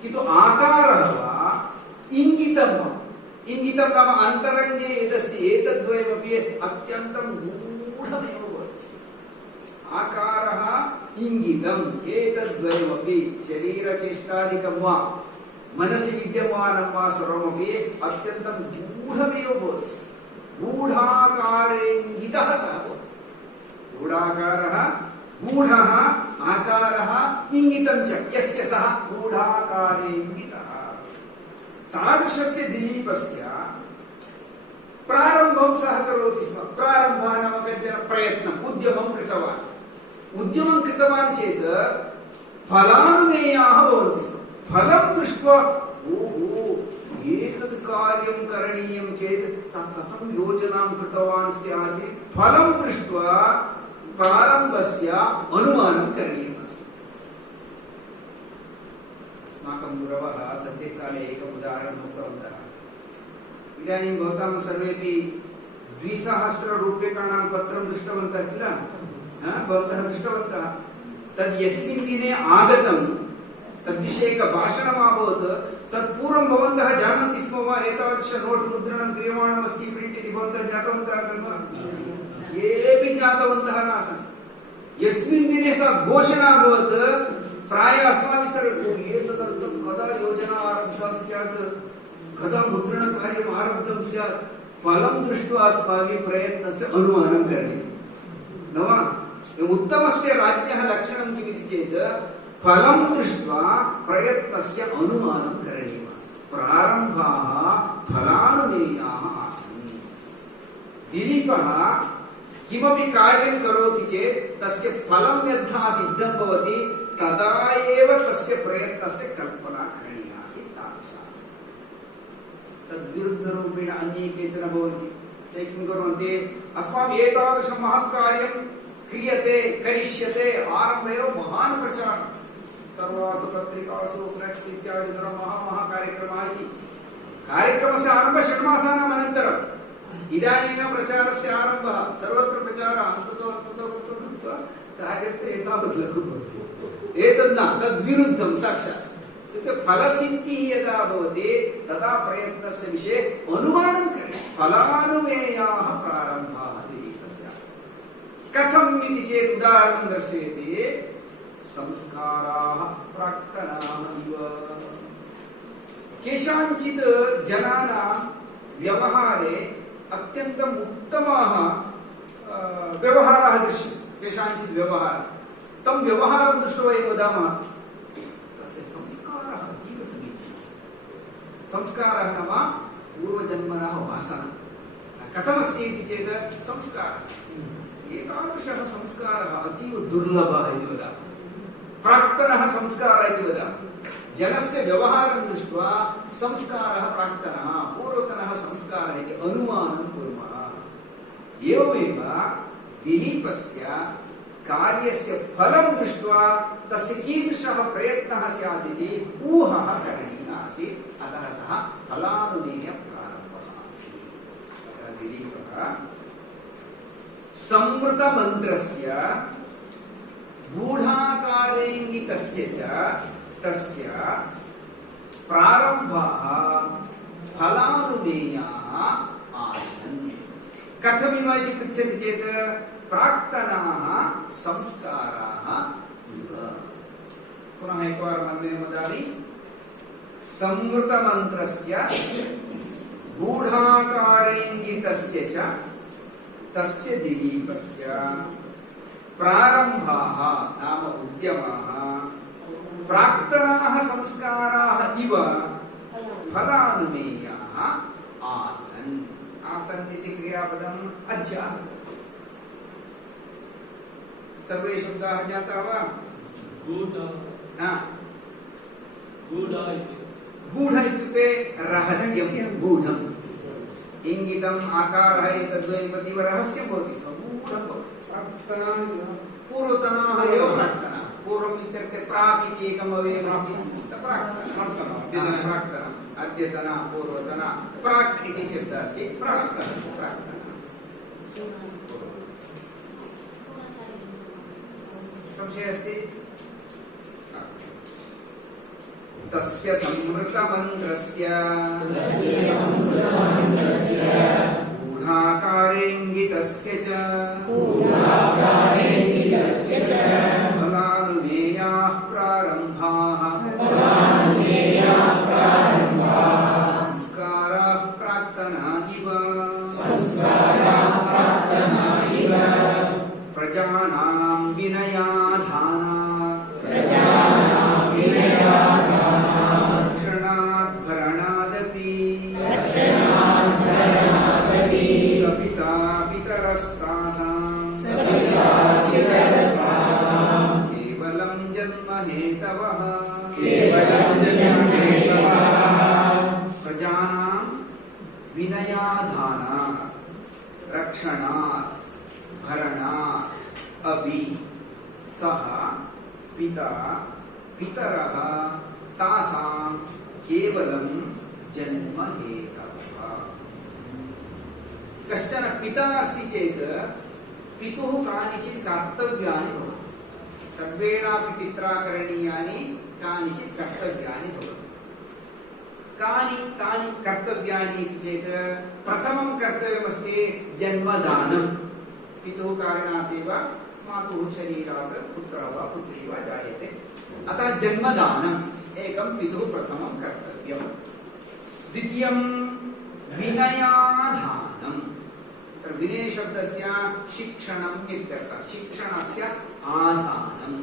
किन्तु आकारः वा इङ्गितं वा, इङ्गितं नाम अन्तरङ्गे यदस्ति एतद्वयमपि अत्यन्तं गूढमेव भवति। आकारः इङ्गितम् एतद्वयमपि शरीरचेष्टादिकं वा मनसि विद्यमानं वा सर्वमपि अत्यन्तं गूढमेव भवति। गूढाकारेङ्गितः सः भवति। गूढाकारः गूढः आकारः इङ्गितं च यस्य सः गूढाकारेङ्गितः। तादृशस्य दिलीपस्य प्रारम्भं सः करोति स्म। प्रारम्भः नाम कञ्चन प्रयत्नम् उद्यमं कृतवान्। उद्यमं कृतवान् चेत् फलानुमेयाः भवन्ति स्म। फलं दृष्ट्वा ओहो एतत् कार्यं करणीयं चेत् सः कथं योजनां कृतवान् स्यात् फलं दृष्ट्वा प्रारम्भस्य अनुमानं करणीयमस्ति। अस्माकं गुरवः सद्यकाले एकम् उदाहरणम् उक्तवन्तः। इदानीं भवतां सर्वेपि 2,000 रूप्यकाणां पत्रं दृष्टवन्तः किल? भवन्तः दृष्टवन्तः। तद् यस्मिन् दिने आगतं तद्विषयकभाषणम् अभवत्। तत्पूर्वं भवन्तः जानन्ति स्म वा एतादृश नोट् मुद्रणं क्रियमाणमस्ति प्रिण्ट् इति भवन्तः ज्ञातवन्तः आसन् वा? केऽपि ज्ञातवन्तः नासन्। यस्मिन् दिने सा घोषणा अभवत् प्रायः अस्माभिः सर्वे एतदर्थं कदा योजना आरब्धा स्यात्, कदा मुद्रणकार्यम् आरब्धं स्यात्, फलं दृष्ट्वा अस्माभिः प्रयत्नस्य अनुमानं करणीयं न वा? उत्तमस्य राज्ञः लक्षणं किमिति चेत् फलं दृष्ट्वा प्रयत्नस्य अनुमानं करणीयमस्ति। प्रारम्भाः फलानुमेयाः आसन्। दिलीपः किमपि कार्यं करोति चेत् तस्य फलं यथा सिद्धं भवति तदा एव तस्य प्रयत्नस्य कल्पना करणीया आसीत्। तादृशासीत्। तद्विरुद्धरूपेण अन्ये केचन भवन्ति। ते किं कुर्वन्ति? अस्माभिः एतादृशं महत् कार्यं क्रियते करिष्यते आरम्भे एव महान् प्रचारः सर्वासु पत्रिकासु फ्लेक्स् इत्यादि सर्वं महाकार्यक्रमः इति। कार्यक्रमस्य आरम्भः 6 मासानाम् अनन्तरम्। इदानीमेव प्रचारस्य आरम्भः सर्वत्र प्रचारः अन्ततो भूत्वा कार्यं तु एतावत् लघु भवति। एतद् न तद्विरुद्धं साक्षात्। इत्युक्ते फलसिद्धिः यदा भवति तदा प्रयत्नस्य विषये अनुमानं करणीयं। फलानुमेयाः प्रारम्भाः दिलीपस्य। कथम् इति चेत् उदाहरणं दर्शयति। संस्काराः प्राक्तनाः इव। केषाञ्चित् जनानां व्यवहारे अत्यन्तम् उत्तमाः व्यवहाराः दृश्यन्ते। केषाञ्चित् व्यवहारः तं व्यवहारं दृष्ट्वा वयं वदामः तस्य संस्कारः अतीव समीचीनः। संस्कारः नाम पूर्वजन्मनः वासना। कथमस्ति इति चेत् संस्कारः एतादृशः संस्कारः अतीव दुर्लभः इति वदामः। प्राक्तनः संस्कारः इति वदामः। जनस्य व्यवहारं दृष्ट्वा संस्कारः प्राक्तनः पूर्वतनः संस्कारः इति अनुमानं कुर्मः। एवमेव दिलीपस्य कार्यस्य फलं दृष्ट्वा तस्य कीदृशः प्रयत्नः स्यात् इति ऊहः करणीयः आसीत्। अतः सः फलानुमेयप्रारम्भः आसीत्। दिलीपः संवृतमन्त्रस्य गूढाकारेङ्गितस्य च तस्य प्रारम्भाः फलानुमेयाः आसन्। कथमिव इति पृच्छति चेत् प्राक्तनाः संस्काराः इव। पुनः एकवारम् अन्वयं वदामि। संवृतमन्त्रस्य गूढाकारेङ्गितस्य च तस्य दिलीपस्य प्रारम्भाः नाम उद्यमाः प्राक्तनाः संस्काराः इव फलानुमेयाः आसन्। आसन् इति क्रियापदम् अध्याहतम्। सर्वे शब्दाः ज्ञाताः वा? गूढ इत्युक्ते रहस्यं गूढम्। इंगितम् आकारः एतद्वयम् अतीव रहस्यं भवति स्म। गूढं भवति। पूर्वतनाः एव प्राक्तनाः। पूर्वम् इत्युक्ते प्राक् इति एकम् अवयवमस्ति। प्राक्तनम् अद्यतन पूर्वतन प्राक् इति शब्दः अस्ति। प्राक्तनः संशयः अस्ति? तस्य संवृतमन्त्रस्य गूढाकारेङ्गितस्य च फलानुमेयाः प्रारम्भाः संस्काराः प्राक्तना इव प्रजानां विनयाधाना रक्षणात् भरणादपि सपिता पितरस्तासाम् केवलं जन्म हेतवः प्रजानां विनयाधाना रक्षणात् भरणात् अपि सः पिता पितरः तासां केवलं जन्म हेतवः। कश्चन पिता अस्ति चेत् पितुः कानिचित् कर्तव्यानि भवन्ति। सर्वेणापि पित्रा करणीयानि कानिचित् कर्तव्यानि भवन्ति। कानि तानि कर्तव्यानि इति चेत् प्रथमं कर्तव्यमस्ति जन्मदानं। पितुः कारणात् एव मातुः शरीरात् पुत्रः वा पुत्री वा जायते, अतः जन्मदानम् एकं पितुः प्रथमं कर्तव्यम्। द्वितीयं विनयाधानम्। विनयशब्दस्य शिक्षणम् इत्यर्थः। शिक्षणस्य आधानं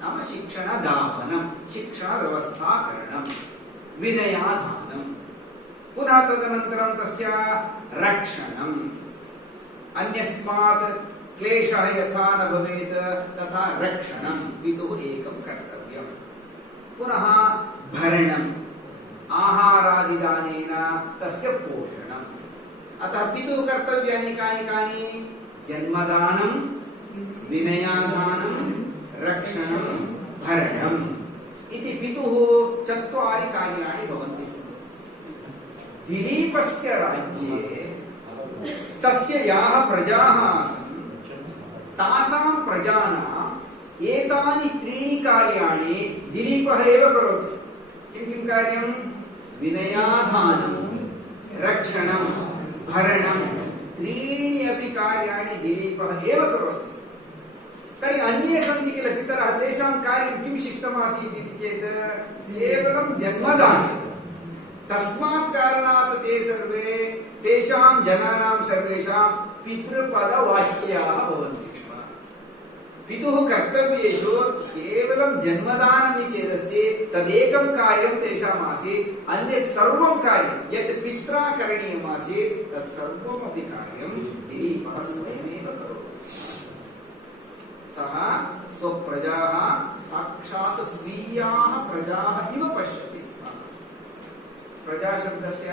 नाम शिक्षणदापनं, शिक्षाव्यवस्थाकरणं, विनयाधानं। पुनः तदनन्तरं तस्य रक्षणम्। अन्यस्मात् क्लेशः यथा न भवेत् तथा रक्षणं पितुः एकं कर्तव्यम्। पुनः भरणम्, आहारादिदानेन तस्य पोषणम्। अतः पितुः कर्तव्यानि कानि कानि? जन्मदानं, विनयाधानं, रक्षणं, भरणम् इति पितुः चत्वारि कार्याणि भवन्ति स्म। दिलीपस्य राज्ये तस्य याः प्रजाः आसन् तासां प्रजानाम् एतानि त्रीणि कार्याणि दिलीपः एव करोति स्म। किं किं कार्यं? विनयाधानं, रक्षणं, भरणं, त्रीणि अपि कार्याणि दिलीपः एव करोति स्म। तर्हि अन्ये सन्ति किल पितरः, तेषां कार्यं किं शिष्टमासीत् इति चेत् केवलं जन्मदानं। तस्मात् कारणात् ते सर्वे तेषां जनानां सर्वेषां पितृपदवाच्याः भवन्ति स्म। पितुः कर्तव्येषु केवलं जन्मदानम् इति यदस्ति तदेकं कार्यं तेषाम् आसीत्। अन्यत् सर्वं कार्यं यत् पित्रा करणीयमासीत् तत् सर्वमपि कार्यं दिलीपः स्वयमेव करोति स्म। सः स्वप्रजाः साक्षात् स्वीयाः प्रजाः इव पश्यति स्म। प्रजाशब्दस्य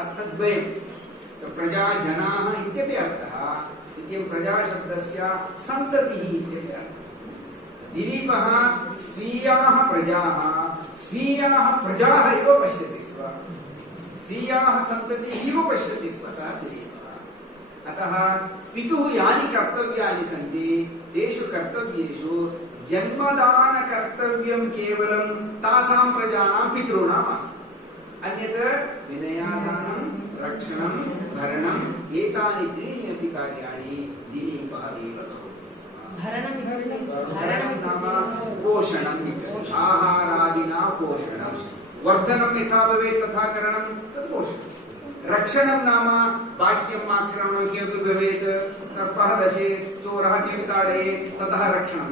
अर्थद्वयम्। प्रजा जनाः इत्यपि अर्थः, द्वितीयं प्रजाशब्दस्य सन्ततिः इत्यपि अर्थः। दिलीपः स्वीयाः प्रजाः इव पश्यति स्म, स्वीयाः सन्ततिः इव पश्यति स्म सः दिलीपः। अतः पितुः यानि कर्तव्यानि सन्ति तेषु कर्तव्येषु जन्मदानकर्तव्यं केवलं तासां प्रजानां पितॄणाम् आसीत्। अन्यत् विनयाधानं, रक्षणं, भरणम् एतानि त्रीणि अपि कार्याणि दिलीपः एव करोति स्म। भरणं नाम पोषणम्, आहारादिना पोषणं। वर्धनं यथा भवेत् तथा करणं तत् पोषणं। रक्षणं नाम बाह्यम् आक्रमणं किमपि भवेत्, सर्पः दशेत्, चोरः किमपि ताडयेत्, ततः रक्षणं।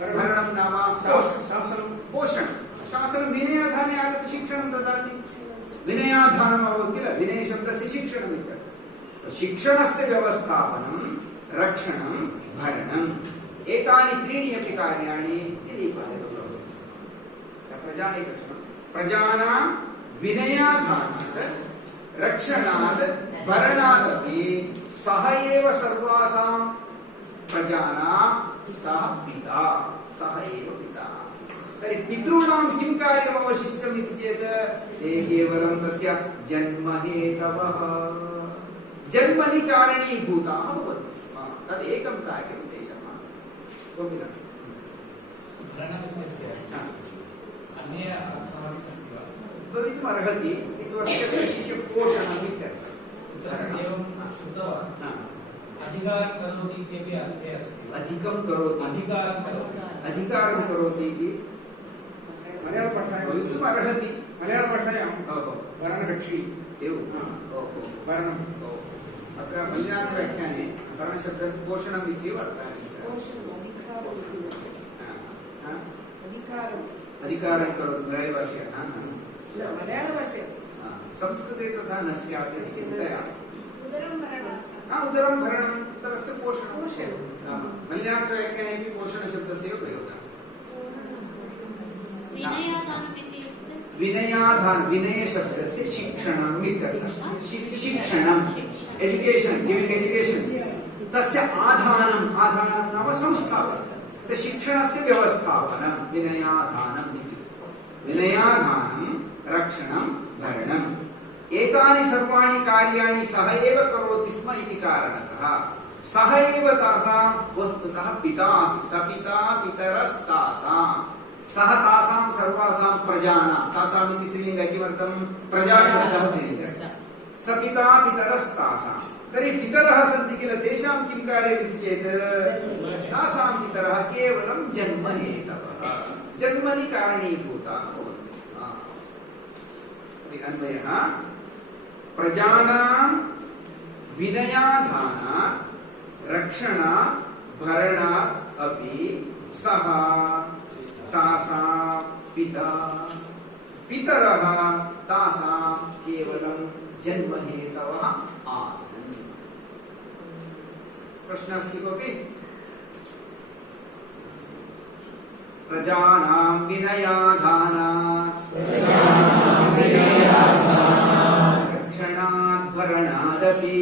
भरणं नाम पोषणं। शासनं विनयाधाने आगत्य शिक्षणं ददाति। विनयाधानम् अभवत् किल, विनयशब्दस्य शिक्षणम् इत्यर्थः। शिक्षणस्य व्यवस्थापनं, रक्षणं, भरणम् एतानि त्रीणि अपि कार्याणि दिलीपः एव करोति स्म। प्रजानां विनयाधानात्, रक्षणात्, भरणादपि सः एव सर्वासां प्रजानां सः पिता, सः एव पिता। तर्हि पितॄणां किं कार्यम् अवशिष्टम् इति चेत् ते केवलं तस्य जन्महेतवः, जन्मनि कारणीभूताः भवन्ति स्म। तदेकं कार्यं तेषाम् आसीत्। अन्ये अर्थानि सन्ति वा? भवितुम् अर्हति किन्तु अस्य कृषिस्य पोषणम् इत्यर्थः। एवं श्रुतवान् अधिकारं करोति इत्यपि अर्थे अस्ति। अधिकं करोति, अधिकारं करोति इति मलयाळभाषायां भवितुम् अर्हति। मलयाळभाषायां भरणकक्षी एवं भरणम् अत्र मलयाळव्याख्याने भरणशब्दस्य पोषणम् इत्येव अर्थः। अधिकारं करोति मलयाळभाषायां। संस्कृते तथा न स्यात् इति चिन्तयामि। उदरं भरणं उदरस्य पोषणं। मलयाळव्याख्यानेपि पोषणशब्दस्य एव प्रयोगः अस्ति। विनयाधान विनयशब्दस्य शिक्षणम् इत्यर्थः। शिक्षणम् एजुकेशन्, गिविंग एजुकेशन्, तस्य आधानं नाम संस्थापनं, शिक्षणस्य व्यवस्थापनं विनयाधानम् इति। विनयाधानं रक्षणं भरणम् एतानि सर्वाणि कार्याणि सः एव करोति स्म इति कारणतः सः एव तासां वस्तुतः पिता आसीत्। स पिता पितरस्तासां, सः तासां सर्वासां प्रजानां, तासाम् इति स्त्रीलिङ्गः किमर्थं? प्रजाशब्दः स्त्रीलिङ्गः। स पिता पितरस्तासां, तर्हि पितरः सन्ति किल, तेषां किं कार्यमिति चेत् तासां पितरः केवलं जन्महेतवः, जन्मनि कारणीभूताः भवन्ति स्म। अन्वयः प्रजानां विनयाधानात् रक्षणात् भरणात् अपि सः तासां पिता, पितरः तासां केवलं जन्महेतवः आसन्। प्रश्नः अस्ति कोऽपि? प्रजानां विनयाधानात् रक्षणात् भरणादपि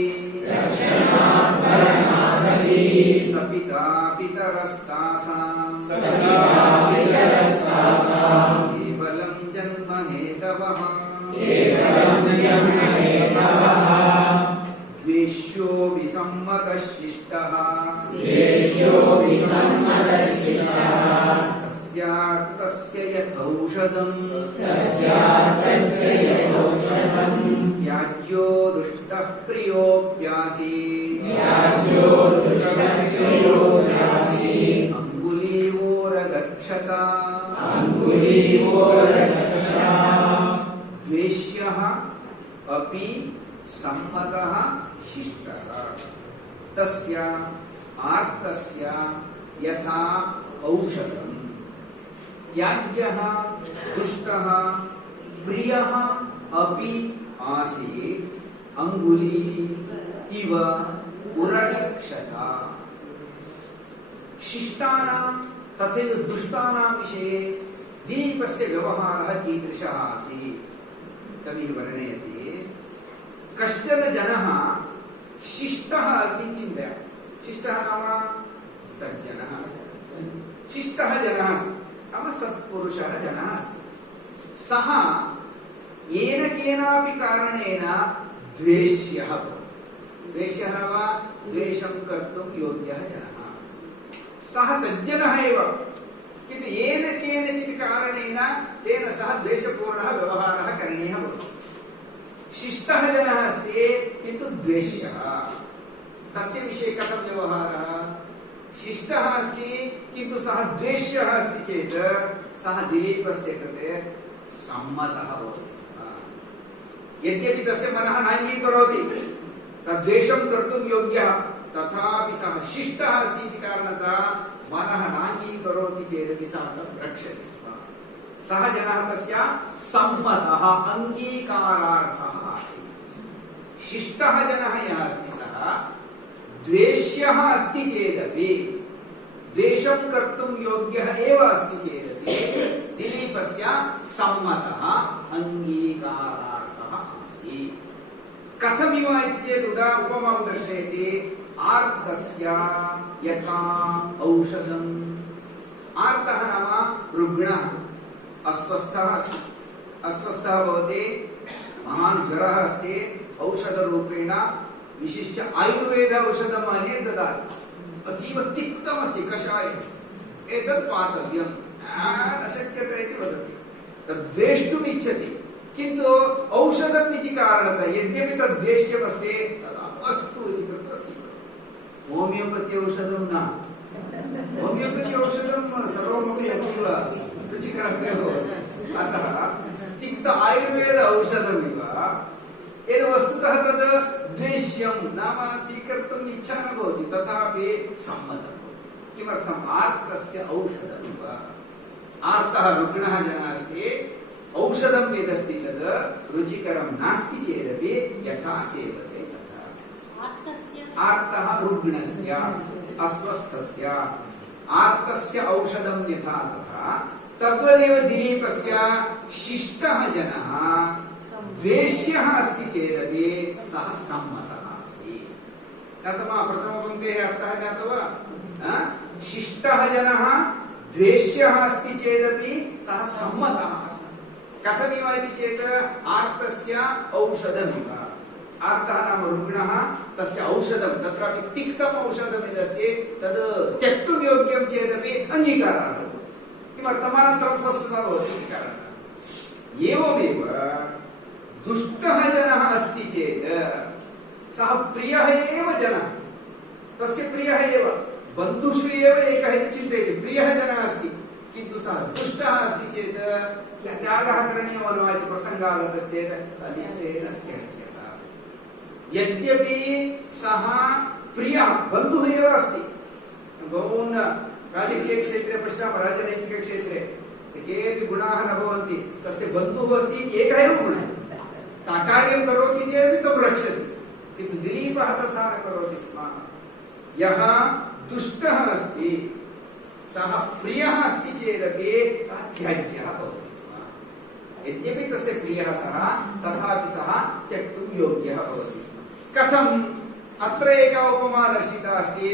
स पिता पितरस्तासां केवलं जन्महेतवः। द्वेष्यो विसम्मतः शिष्टः तस्यार्थस्य यथौषधम् त्याज्यो दुष्टः प्रियोऽप्यासीत् अङ्गुलीवोरगच्छत। द्वेष्यः अपि सम्मतः शिष्टः तस्य आर्तस्य यथा औषधम्। त्याज्यः दुष्टः प्रियः अपि आसीत् अंगुली इव उरगक्षत। शिष्टानां तथैव दुष्टानां विषये दीपस्य व्यवहारः कीदृशः आसीत्? कविः वर्णयति, कश्चन जनः शिष्टः इति चिन्तयामः। शिष्टः नाम सज्जनः, शिष्टः जनः नाम सत्पुरुषः जनः अस्ति। सः येन केनापि कारणेन द्वेष्यः भवति। द्वेष्यः वा द्वेषं कर्तुं योग्यः जनः, सः सज्जनः एव, किन्तु येन केनचित् कारणेन तेन सह द्वेषपूर्णः व्यवहारः करणीयः भवति। शिष्टः जनः अस्ति किन्तु द्वेष्यः, तस्य विषये कथं व्यवहारः? शिष्टः अस्ति किन्तु सः द्वेष्यः अस्ति चेत् सः दिलीपस्य कृते सम्मतः भवति। यद्यपि तस्य मनः नाङ्गीकरोति तद्वेषं कर्तुं योग्यः, तथापि सः शिष्टः अस्ति इति कारणतः मनः नाङ्गीकरोति चेदपि सः तं रक्षति स्म। सः जनः तस्य सम्मतः अङ्गीकारार्थः आसीत्। शिष्टः जनः यः अस्ति सः द्वेष्यः अस्ति चेदपि, द्वेषं कर्तुं योग्यः एव अस्ति चेदपि दिलीपस्य सम्मतः अङ्गीकारार्थः आसीत्। कथमिव इति चेत् उपमां दर्शयति, आर्तस्य यथा औषधम्। आर्तः नाम रुग्णः, अस्वस्थः अस्ति, अस्वस्थः भवति, महान् ज्वरः अस्ति, औषधरूपेण विशिष्य आयुर्वेद औषधम् आनीय ददाति। अतीव तिक्तमस्ति कषायः, एतत् पातव्यम्, न शक्यते इति वदति। तद्वेष्टुम् इच्छति किन्तु औषधम् इति कारणतः यद्यपि तद्वेष्यमस्ति तदस्तु इति कृत्वा स्वीकरोति। होमियोपति औषधं न, होमियोपति औषधं सर्वमपि अतीव रुचिकरमेव भवति। अतः तिक्त आयुर्वेद औषधमिव यद् वस्तुतः तद् द्वेष्यं नाम स्वीकर्तुम् इच्छा न भवति तथापि सम्मतं भवति। किमर्थम् आर्तस्य औषधमिव। आर्तः रुग्णः जनः अस्ति, औषधं यदस्ति तद् रुचिकरं नास्ति चेदपि यथा सेवते तथा। आर्तः रुग्णस्य अस्वस्थस्य आर्तस्य औषधं यथा तथा तद्वदेव दिलीपस्य शिष्टः जनः द्वेष्यः अस्ति चेदपि सः सम्मतः अस्ति। प्रथमपङ्क्तेः अर्थः ज्ञातो वा? शिष्टः जनः द्वेष्यः अस्ति चेदपि सः सम्मतः अस्ति। कथमिव इति चेत् आर्तस्य औषधमिव। आर्तः नाम रुग्णः, तस्य औषधं तत्रापि तिक्तम् औषधम् यदस्ति तद् त्यक्तुं योग्यं चेदपि अङ्गीकारः भवति। किमर्थम्? अनन्तरं स्वस्थता भवति इति कारणतः। एवमेव दुष्टः जनः अस्ति चेत् सः प्रियः एव जनः, तस्य प्रियः एव बन्धुषु एव एकः इति चिन्तयति, प्रियः जनः अस्ति किन्तु सः दुष्टः अस्ति चेत् त्यागः करणीयो वा इति प्रसङ्गः आगतश्चेत् निश्चयेन त्यज्यः। यद्यपि सः प्रियः बन्धुः एव अस्ति, बहून् राजकीयक्षेत्रे पश्यामः, राजनैतिकक्षेत्रे केऽपि गुणाः न भवन्ति, तस्य बन्धुः अस्ति एकः एव गुणः, सः कार्यं करोति चेदपि तं रक्षति, किन्तु दिलीपः तथा न करोति स्म। यः दुष्टः अस्ति सः प्रियः अस्ति चेदपि सः त्याज्यः भवति स्म। यद्यपि तस्य प्रियः सः तथापि सः त्यक्तुं योग्यः भवति स्म। कथम्? अत्र एका उपमा दर्शिता अस्ति,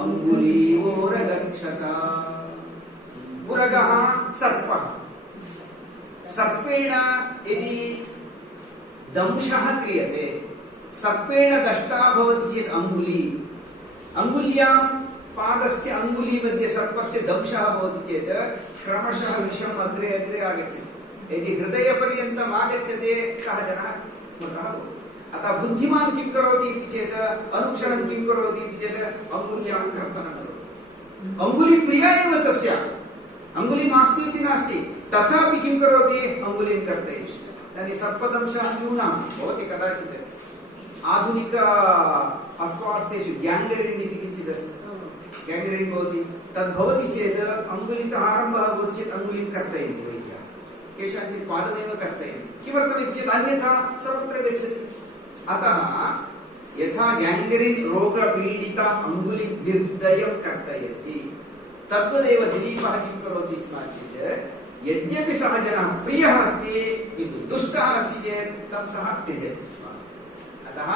अङ्गुलीवोरगक्षता। उरगः सर्पः, सर्पेण यदि दंशः क्रियते, सर्पेण दष्टा भवति चेत् अङ्गुली, अङ्गुल्यां पादस्य अङ्गुली मध्ये सर्पस्य दंशः भवति चेत् क्रमशः विषम् अग्रे अग्रे आगच्छति। यदि हृदयपर्यन्तम् आगच्छति सः जनः मृतः भवति। अतः बुद्धिमान् किं करोति इति चेत् अनुक्षणं किं करोति इति चेत् अङ्गुल्यां कर्तनं करोति। अङ्गुली प्रिया एव तस्य, अङ्गुली मास्तु इति नास्ति, तथापि किं करोति? अङ्गुलीं कर्तयति। तर्हि सर्पदंशः न्यूनः भवति कदाचित्। आधुनिक अस्वास्थ्येषु ग्याङ्ग्रीन् इति किञ्चित् अस्ति, ग्याङ्ग्रीन् भवति, तद्भवति चेत् अङ्गुलीतः आरम्भः भवति चेत् अङ्गुलीं कर्तयन्ति वैद्याः, केषाञ्चित् पादमेव कर्तयन्ति। किमर्थमिति चेत् अन्यथा सर्वत्र गच्छति। अतः यथा ग्याङ्ग्रीन् रोगपीडिता अङ्गुलीं निर्दयं कर्तयन्ति, तद्वदेव दिलीपः किं करोति स्म चेत् यद्यपि सः जनः प्रियः अस्ति किन्तु दुष्टः अस्ति चेत् तं सः त्यजति स्म। अतः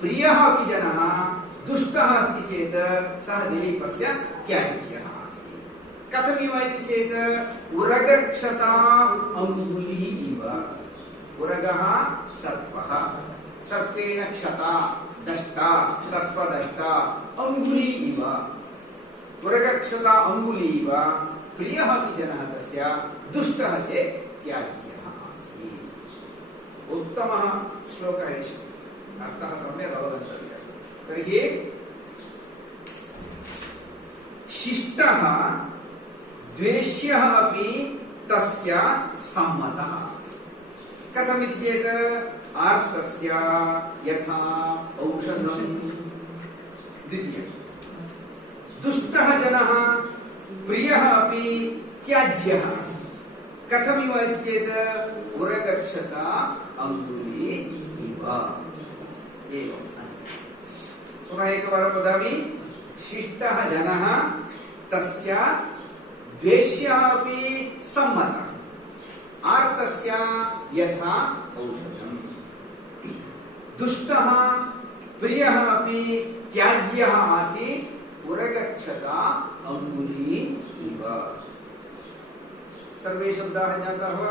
प्रियः अपि जनः दुष्टः अस्ति चेत् सः दिलीपस्य त्याज्यः अस्ति। कथमिव इति चेत् उरगक्षता अङ्गुली इव। उरगः सर्पः, सर्पेण क्षता दष्टा, सर्पदष्टा अङ्गुली इव। उरगक्षता अङ्गुली इव प्रियः अपि जनः तस्य दुष्टः चेत् त्याज्यः अस्ति। उत्तमः श्लोकः एषः, अर्थः सम्यक् अवगन्तव्यः अस्ति। तर्हि शिष्टः द्वेष्यः अपि तस्य सम्मतः अस्ति। कथमिति चेत् आर्तस्य यथा औषधं, द्वितीयं दुष्टः जनः प्रियः अपि त्याज्यः अस्ति। कथमिव इति चेत् उरगक्षता अङ्गुली इव। एवम् अस्ति। पुनः एकवारं वदामि, शिष्टः जनः तस्य द्वेष्यः अपि सम्मतः, आर्तस्य यथा औषधम्। दुष्टः प्रियः अपि त्याज्यः आसीत् उरगक्षता अङ्गुली इव। सर्वे शब्दाः ज्ञाताः वा?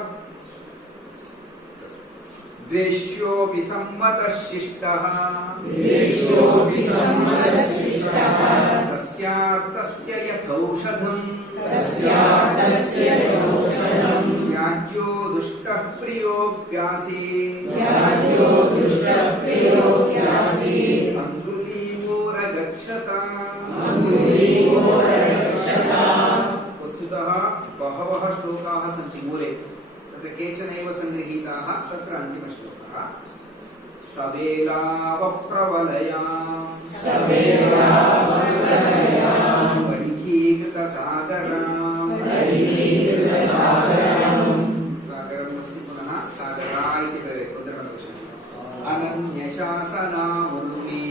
द्वेष्यो विसम्मतः शिष्टः, तस्यार्तस्य यथौषधम्, त्याज्यो दुष्टः प्रियोऽप्यासी अंगुलीवोरगच्छता। वस्तुतः बहवः श्लोकाः सन्ति मूले, तत्र केचन एव सङ्गृहीताः। तत्र अन्तिमश्लोकः सवेलावप्रवलया परिकीकृतसागरम्। सागरम् अस्ति, पुनः सागरा इति भवेत् मुद्रणदोषः। अनन्यशासनामुर्वी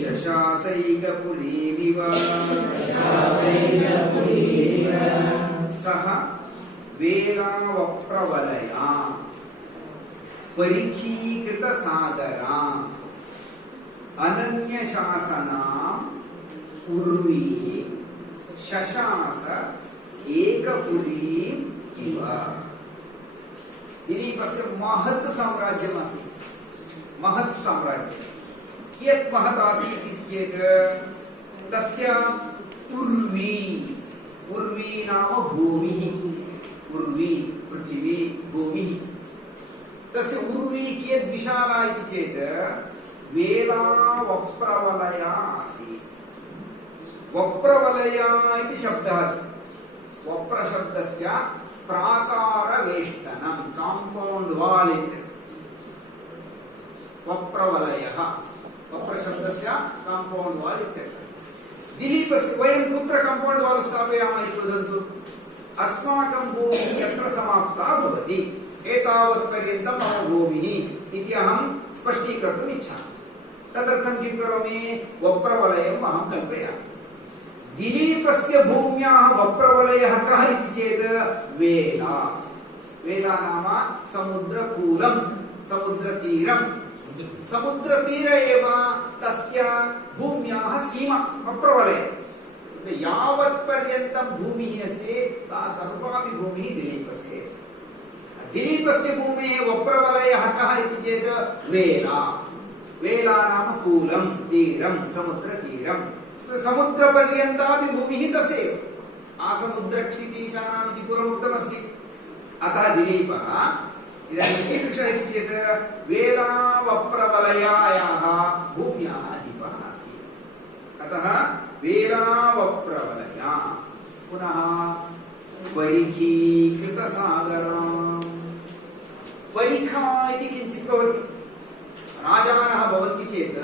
शशासैकपुरीरिव सः वेलावप्रवलया परिकीकृतसागरा अनन्यशासनाम् उर्वी शशास एकपुरीम् इव। दिलीपस्य महत् साम्राज्यमासीत्, महत् साम्राज्यम्। कियत् महत् आसीत् इति चेत् तस्य उर्वी, उर्वी नाम भूमिः, उर्वी पृथिवी भूमिः। तस्य उर्वी कियत् विशाला इति चेत् वेलावप्रवलया आसीत्। वप्रवलया इति शब्दः अस्ति। वप्र शब्दस्य प्राकारवेष्टनं, काम्पौण्ड् वाल् इति। वप्रवलयः वप्र शब्दस्य काम्पौण्ड् वाल् इत्यर्थः। दिलीपस्य वयं कुत्र काम्पौण्ड् वाल् स्थापयामः इति वदन्तु। अस्माकं भूमिः यत्र समाप्ता भवति एतावत् पर्यन्तं मम भूमिः इति अहं स्पष्टीकर्तुम् इच्छामि। तदर्थं किं करोमि, वप्रवलयम् अहं कल्पयामि। दिलीपस्य भूम्याः वप्रवलयः कः इति चेत् वेला। वेला नाम समुद्रकूलं, समुद्रतीरं। समुद्रतीर एव तस्य भूम्याः सीमा, वप्रवलयः। यावत् पर्यन्तं भूमिः अस्ति सा सर्वापि भूमिः दिलीपस्य। दिलीपस्य भूमेः वप्रवलयः कः इति चेत् वेला। वेला नाम कूलं, तीरं, समुद्रतीरं। समुद्रपर्यन्तापि भूमिः तस्यैव। आसमुद्रक्षितीशानाम् इति पूर्वमुक्तमस्ति। अतः दिलीपः इदानीं कीदृशः इति चेत् वेलावप्रवलयायाः भूम्याः अधिपः आसीत्। अतः वेलावप्रवलया। पुनः परिकीकृतसागरम्। परिखा इति किञ्चित् भवति। राजानः भवन्ति चेत्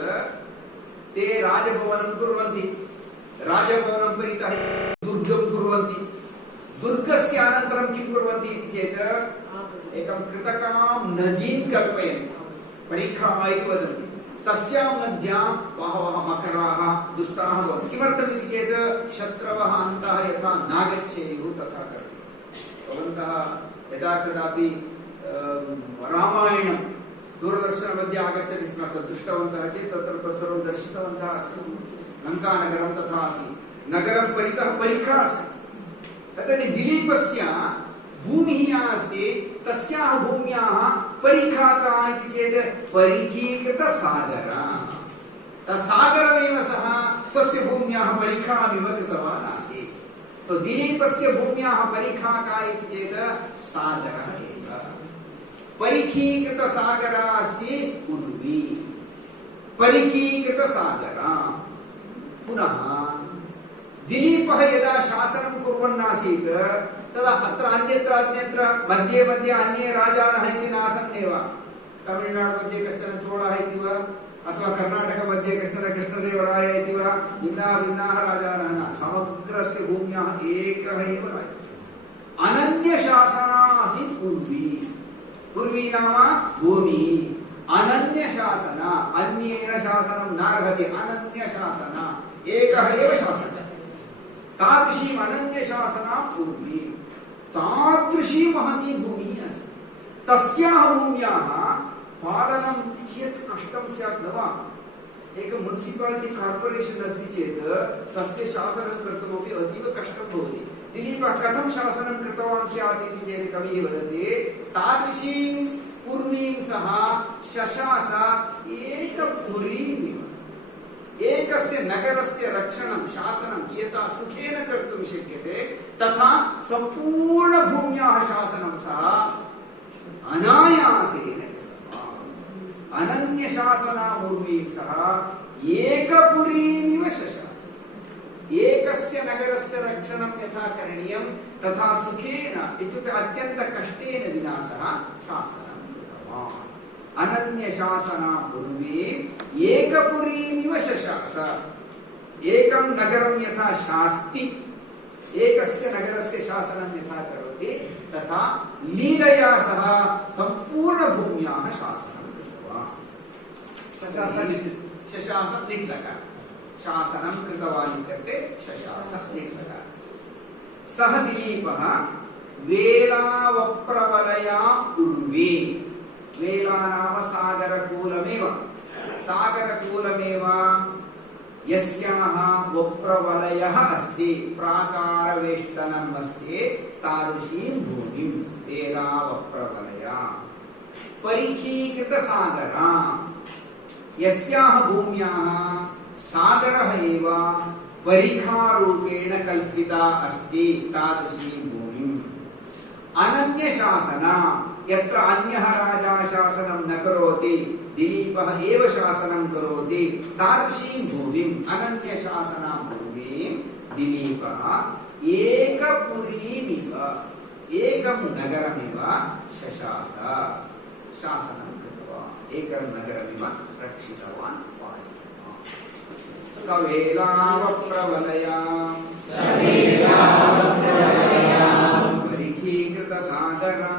ते राजभवनं कुर्वन्ति, राजभवनं परितः दुर्गं कुर्वन्ति। दुर्गस्य अनन्तरं किं कुर्वन्ति इति चेत् एकं कृतकां नदीं कल्पयन्ति, परिखा इति वदन्ति। तस्यां नद्यां बहवः मकराः दुष्टाः भवन्ति। किमर्थम् इति चेत् शत्रवः अन्तः यथा नागच्छेयुः तथा करोति। भवन्तः यदा कदापि रामायणं दूरदर्शनमध्ये आगच्छति स्म, तत् दृष्टवन्तः चेत् तत्र तत्सर्वं दर्शितवन्तः आसीत्। लङ्कानगरं तथा आसीत्। नगरं परितः परिखा अस्ति। तर्हि दिलीपस्य भूमिः या अस्ति तस्याः भूम्याः परिखा का इति चेत् परिकीकृतसागरः। सागरमेव सः स्वस्य भूम्याः परिखामिव कृतवान् आसीत्। तो दिलीपस्य भूम्याः परिखा का इति चेत् सागरः एव। परिकीकृतसागरः अस्ति उर्वी, परिकीकृतसागरः। पुनः दिलीपः यदा शासनं कुर्वन् आसीत् तदा अत्र अन्यत्र अन्यत्र मध्ये मध्ये अन्ये राजानः इति नासन् एव। तमिळ्नाडु मध्ये कश्चन चोळः इति वा, अथवा कर्णाटक मध्ये कश्चन कृष्णदेवराय इति वा, भिन्नाः भिन्नाः राजानः न। समग्रस्य भूम्याः एकः एव राजा। अनन्यशासना आसीत् उर्वी। उर्वी नाम भूमिः। अनन्यशासन, अन्येन शासनं नार्हति। अनन्यशासन, एकः एव शासकः। तादृशी अनन्यशासना उर्वी। तादृशी महती भूमिः अस्ति। तस्याः भूम्याः पालनं कियत् कष्टं स्यात् न वा। एकं मुन्सिपालिटी कार्पोरेशन् अस्ति चेत् तस्य शासनं कर्तुमपि अतीव कष्टं भवति। दिलीपः कथं शासनं कृतवान् स्यात् इति चेत् कविः वदति, तादृशीं उर्वीं सः शशास एकपुरीमिव। एकस्य नगरस्य रक्षणं शासनं कियता सुखेन कर्तुं शक्यते तथा सम्पूर्णभूम्याः शासनं सः अनायासेन अनन्यशासनामूर्वीं सः एकपुरीमिव शशास। एकस्य नगरस्य रक्षणं यथा करणीयं तथा सुखेन इत्युक्ते अत्यन्तकष्टेन विना सः शासनं कृतवान्। अनन्यशासनापूर्वीम् एकपुरीमिव शशास। एकं नगरं यथा शास्ति, एकस्य नगरस्य शासनं यथा करोति तथा लीलया सह सम्पूर्णभूम्याः शासनं कृतवान्। शशास लिट्लकार शासनं कृतवान् इत्युक्ते शशास लिट्लकार। सः दिलीपः वेलावप्रवलया उर्वी। वेला नाम सागरकूलमेव। सागरकूलमेव यस्याः वप्रवलयः अस्ति, प्राकारवेष्टनम् अस्ति, तादृशीं भूमिं वेलावप्रवलया। परिखीकृतसागरा, यस्याः भूम्याः सागरः एव परिखारूपेण कल्पिता अस्ति, तादृशीं भूमिम्। अनन्यशासना, यत्र अन्यः राजा शासनं न करोति, दिलीपः एव शासनं करोति, तादृशीं भूमिम् अनन्यशासना भूमिं दिलीपः एकपुरीमिव, एकं नगरमिव शशास, शासनं कृतवान्, एकं नगरमिव रक्षितवान्। सवेलावप्रवलया परिखीकृतसागरा